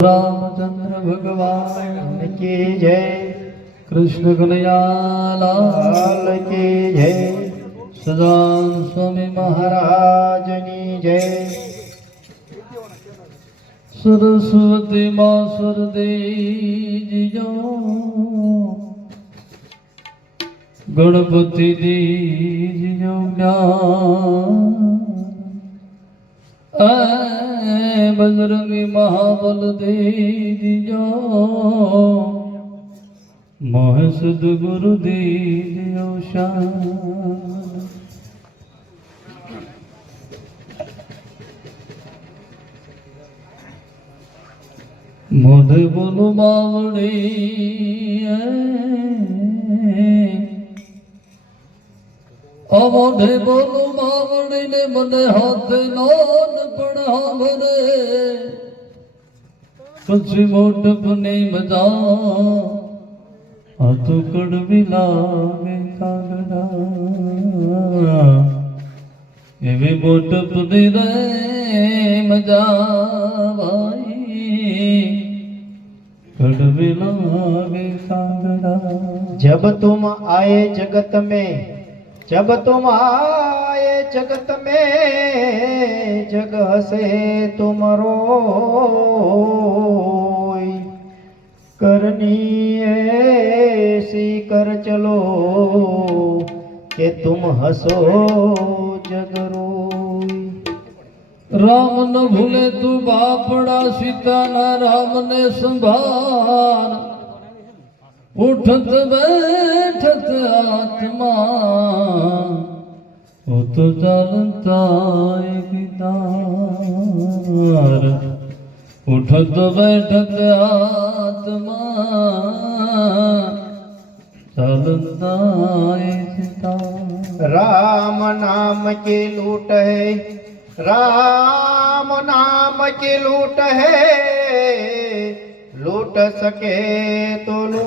रामचंद्र भगवान की जय, कृष्ण कन्हैयालाल की जय, सदान स्वामी महाराज की जय। सरस्वती माँ सरदे जियो, गणपति दीजियो ज्ञान, बजरंगी महाबल दे दियो, मोह सद्गुरु दे दियो शान। मोढ़े बोलो बावड़ी मोढ़े बोलो बावड़ी ने मने हाथ नोन पड़ा भरे, कुछ मोटप नहीं बजा हाथ कड़वी लागे कागड़ा, एवे मोटप नहीं रे मजा भाई, कड़वी लागे कागड़ा। जब तुम आए जगत में, जब तुम आए जगत में, जग हसे तुम रोई, करनी ऐसी कर चलो कि तुम हंसो जग रोई। राम न भूले तू बापड़ा, सीता न राम ने संभार, उठत बैठत आत्मा वो तो चलता दार, उठत बैठत आत्मा चलता दार। राम नाम की लूट है, राम नाम की लूट है, लूट सके तो लूट,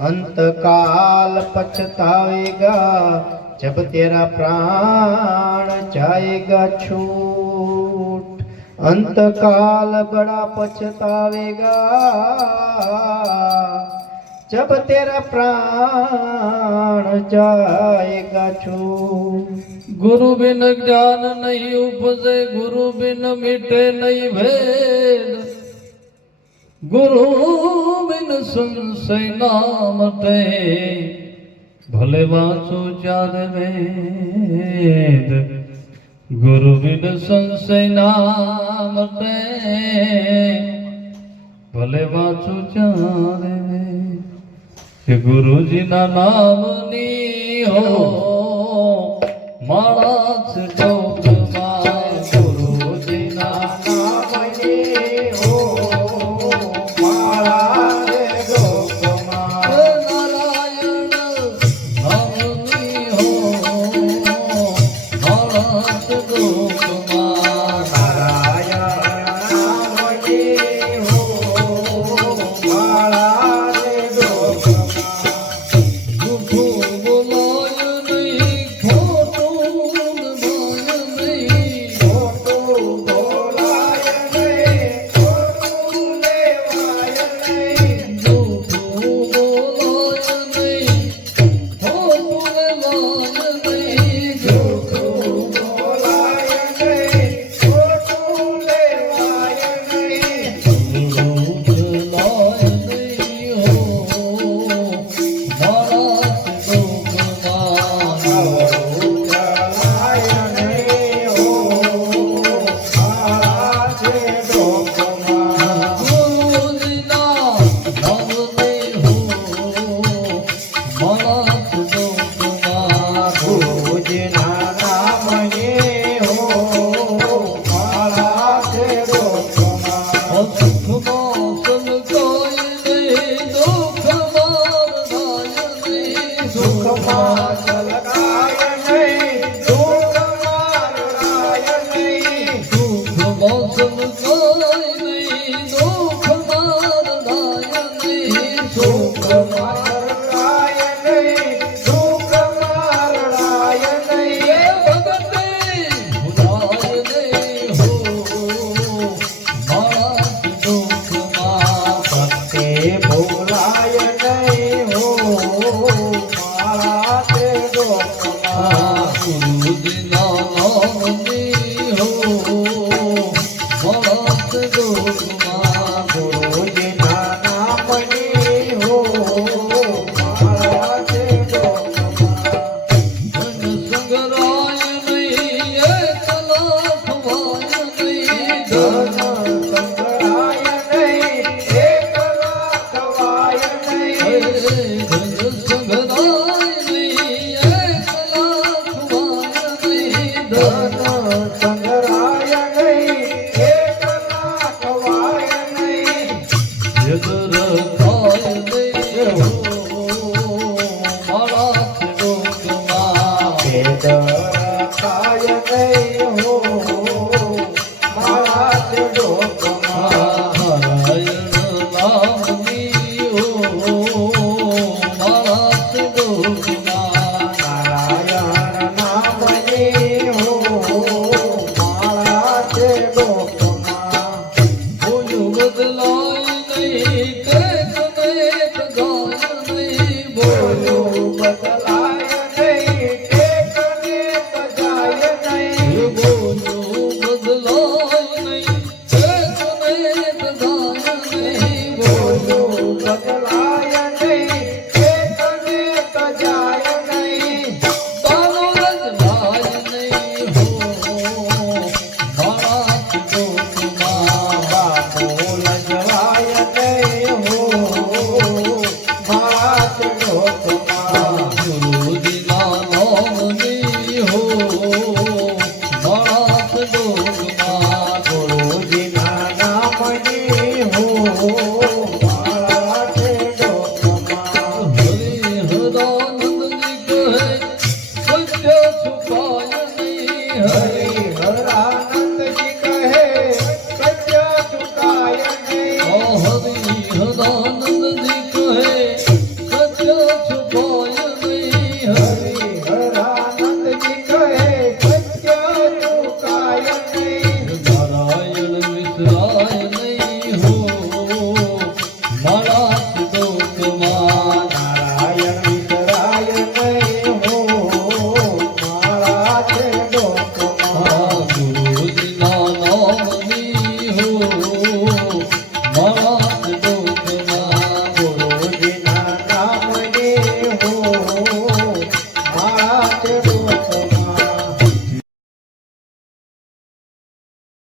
अंतकाल पछताएगा जब तेरा प्राण जाएगा छूट, अंतकाल बड़ा पछतावेगा जब तेरा प्राण जाएगा छूट। गुरु बिन ज्ञान नहीं उपजे, गुरु बिन मिटे नहीं भेद, गुरु बिन संशय ना मटे, भले वाचो चार वेद, गुरु बिन संशय ना मटे, भले वाचो चार वेद। कि गुरु जी ना नाम नी हो माला छटोक मार, गुरु जी ना नाम नी हो माला छटोक मार, नारायण नाम नी हो माला छटोक मार, नारायण नाम नी हो माला તું